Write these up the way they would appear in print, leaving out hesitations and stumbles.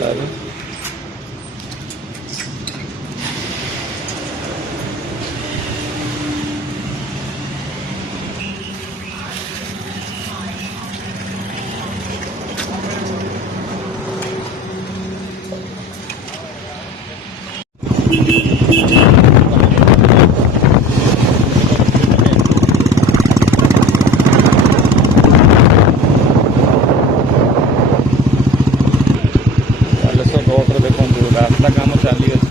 लावे। रास्ता काम चालू ଅଛି। ରାସ୍ତା କାମ ଚାଲିଛି।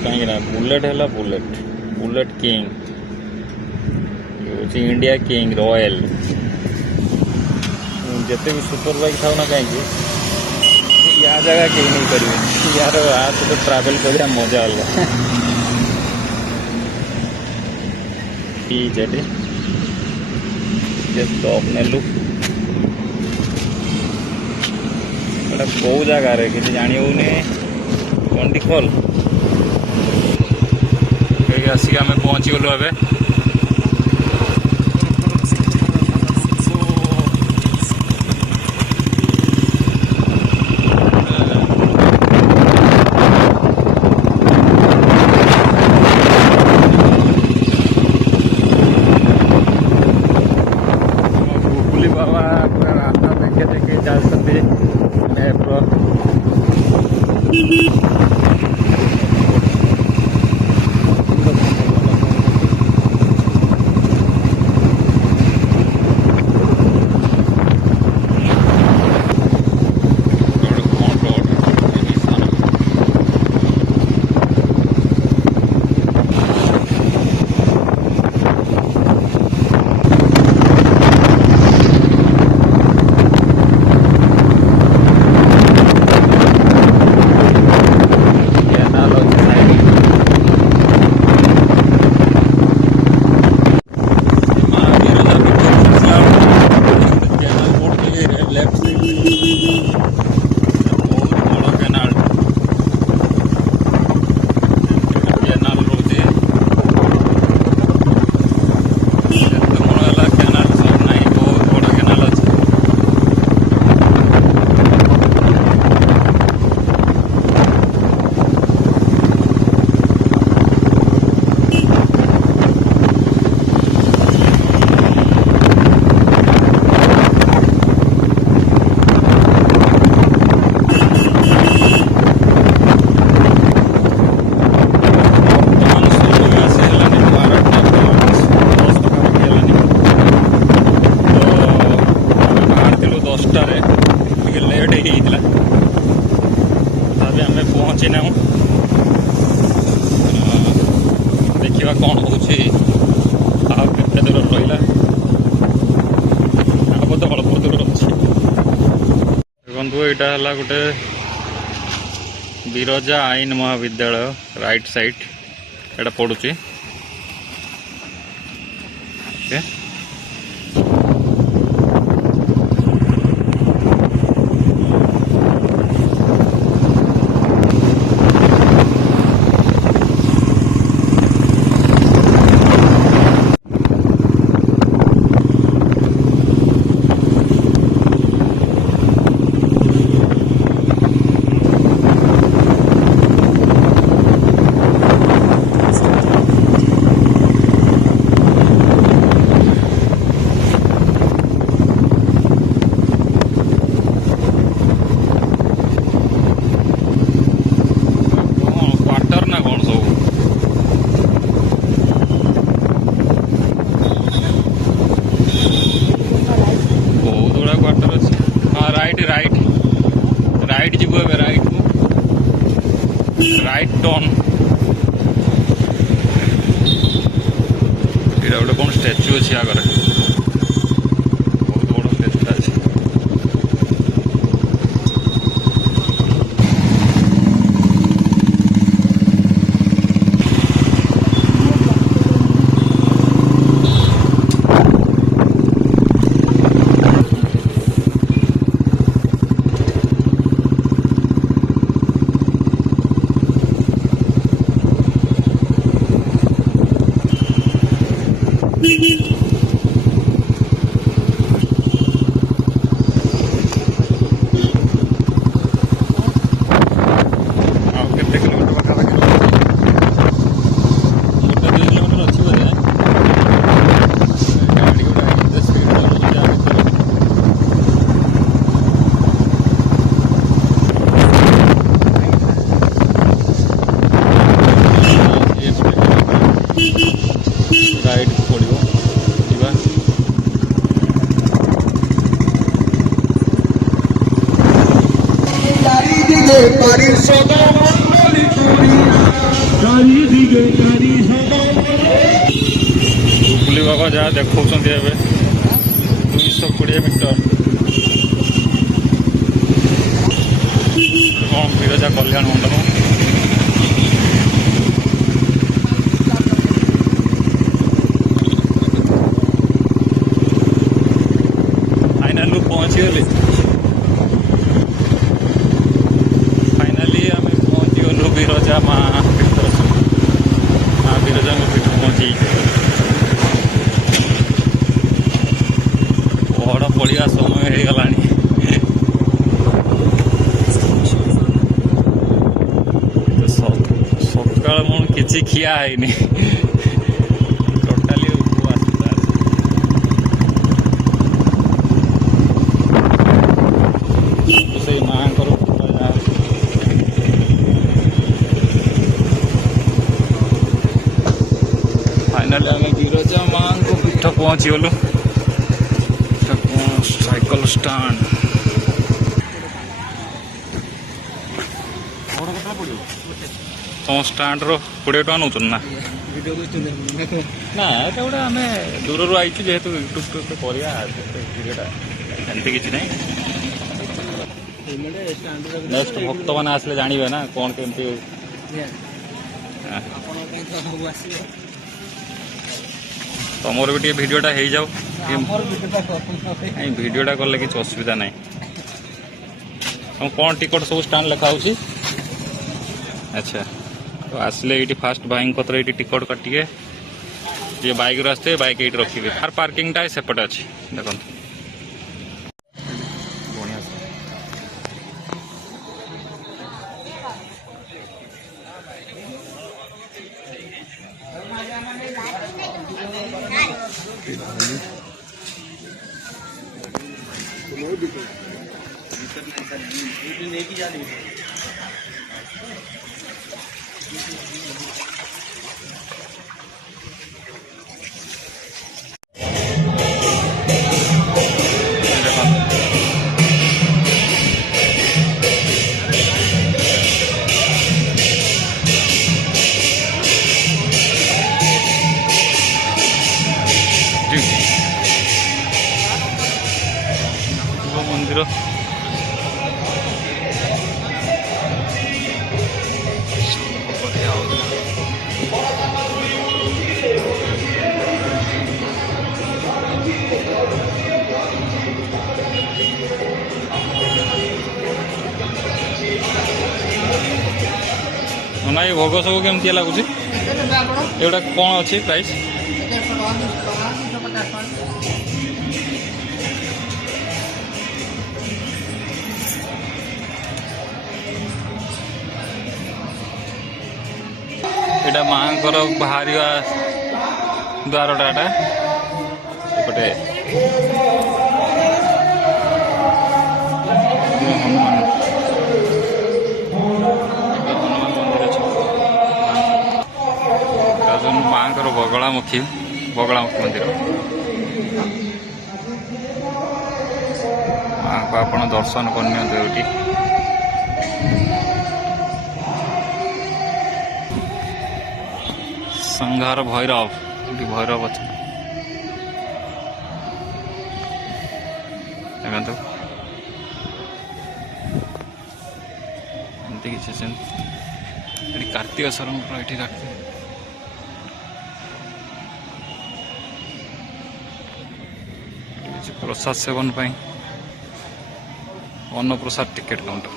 कहीं बुलेट है बुलेट बुलेट किंग ये इंडिया किंग रॉयल जिते भी सुपर बाइक था ना कहीं या जगह कहीं नहीं करेंगे यार आज तो ट्रैवल कर मजा अलग ठीक है स्टॉप नेलु कौ जगार कि जानी होने चंडीखोल आसिक आम पहुँची गलु ए बाबा पूरा रास्ता देखे देखे जाते मैप्रो पहुँची ना देखा कौन हो दूर रहा तो अल्प दूर अच्छी देखो यहाँ गोटे बिरजा आईन महाविद्यालय राइट साइड एटा पड़ुची राइट जीव राइट को राइट टर्न ये गोटे कौन स्टैच्यू अच्छी आगे बहुत बड़ स्टैच्यू अच्छी राइट पड़ो पारिषद मंडली डुबुली बाबा जहाँ देखा 220 मीटर विरजा कल्याण मंडप फाइनाल पहुँचीगली फाइनाली आम पहुँचीगलु विरजा माँ पीठ माँ विरजा पीठ पहुँची पहड़ पड़ा समय हो गला सकाल मु किसी खिया है टोटाली उपवास से माँ फाइनाली आम विरजा माँ को पीठ पहुँची गलु साइकिल स्टैंड तुम स्टैंड रो 20 टका नौ ना ना ये गोटे आम दूर आई जेहेतु यूट्यूब करवाटा एमती किसी ना नेक्स्ट भक्त मैंने आसले जानवे ना कौन केमती तुमर भी भिडटा हो जाओ भिडटा कले कि असुविधा ना तुम कौन टिकट सब स्टैंड लिखा हो अच्छा तो आसले ये फास्ट भाई कतर ये टिकट काटिके ये बाइक आसते बाइक ये रखिए कार पार्किंगटा सेपटे अच्छी देखो मंदिर ना ये भोग सब केमती लगुच एटा कौन अच्छी प्राइस एटा माँ बाहर द्वारटा एपटे हनुमान माँ बगलामुखी मंदिर माँ को आप दर्शन करनी संघार भैरव भैरव अच्छे देखो एमती किसी कार्तिकेश्वर ये कार्तिक प्रसाद सेवन अन्न प्रसाद टिकेट काउंटर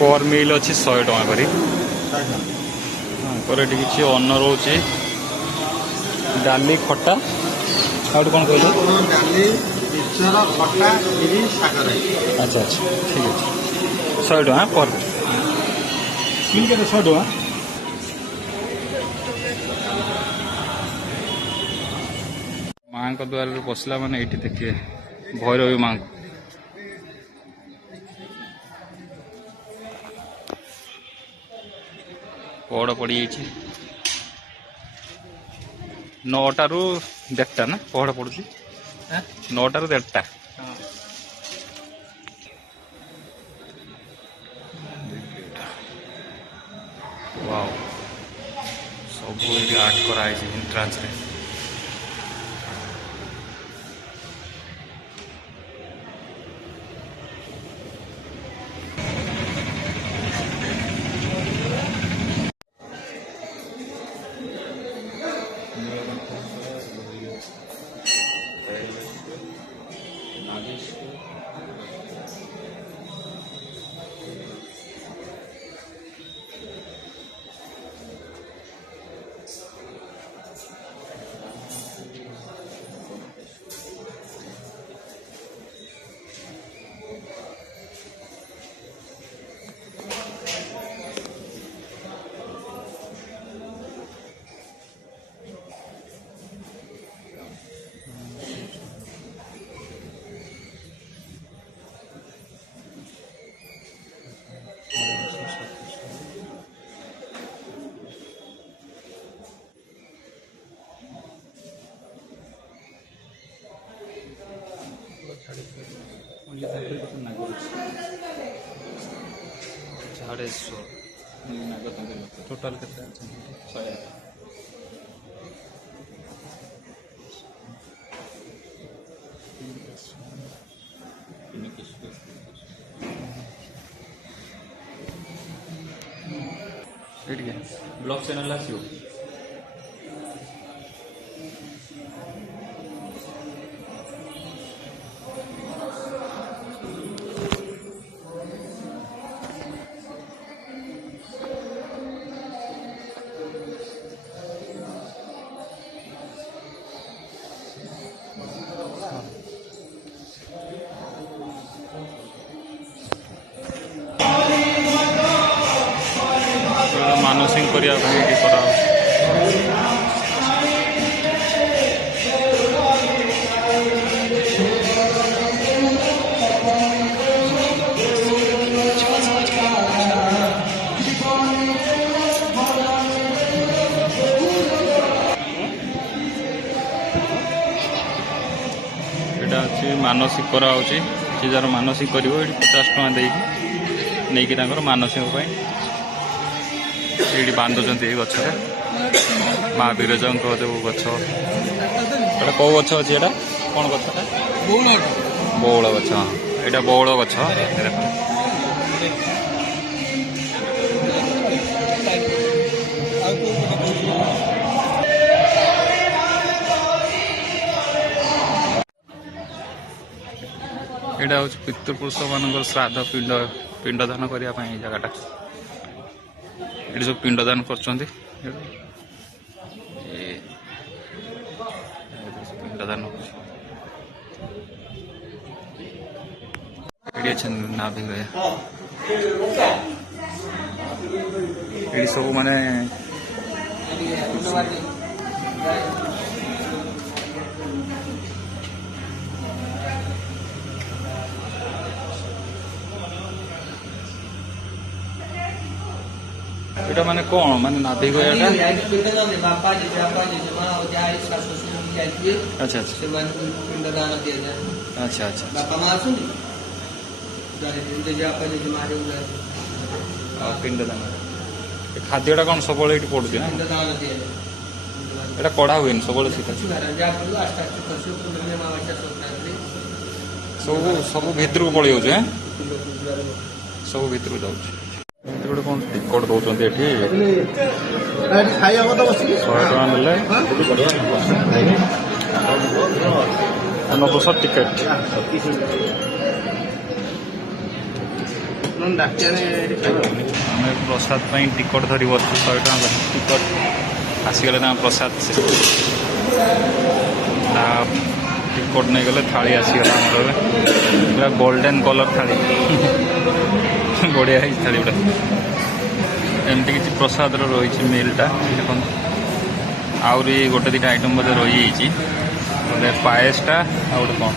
पर मिल अच्छी 100 टका कर किसी अन्न रोचे डाली खटा कौन कहल अच्छा अच्छा ठीक है 100 टका पर मिल 100 टका माँ द्वार बसला माने ये देखिए भैरवी माँ ପହଡ଼ ପଡ଼ିଯାଇଛି 9ଟାରୁ 1:30 ନା ପହଡ଼ ପଡ଼ୁଛି 9ଟାରୁ 1:30 वाओ सब आर्ट कराई एंट्रांस रे टोटल ब्लॉग चैनल आसो मानसिंग करिया करा मानसिक करा जार मानसिक कर 50 टका देकी मानसिक ये बांधुंट गचर माँ विरजा जो गच कौ गच अच्छी एटा कौन गचटा बौल गच हाँ यहाँ बौल गच यहाँ हूँ पितृपुरुष मान श्राद्ध पिंड पिंडदान करने जगटा ये सब पिंडदान कर पिंडदान नाभि ये सब माने এটা মানে কোন মানে নাভি গয়াটা আচ্ছা আচ্ছা আচ্ছা আচ্ছা পিণ্ডদান খাদ্যটা কোন সবলে এটি পড়ুছি না এটা কড়া হুয়েনি সবলে শিখা ସବୁ ସବୁ ଭିତରକୁ ପଳେଇ ଯାଉଛି ସବୁ ଭିତରକୁ ଯାଉଛି गोटे कौन टिकट दौरान ये 100 टका ने 900 टिकेट आम प्रसाद टिकट धरी बस 100 टका टिकट आसीगले प्रसाद टिकट नहीं गले थाली आसीगला पूरा गोल्डन कलर थाली बढ़िया थाली गुड़ा एमती किसी प्रसाद रही मिलटा देख आउरी गोटे 2टा आइटम बोधे रही पायसटा आ गोटे कौन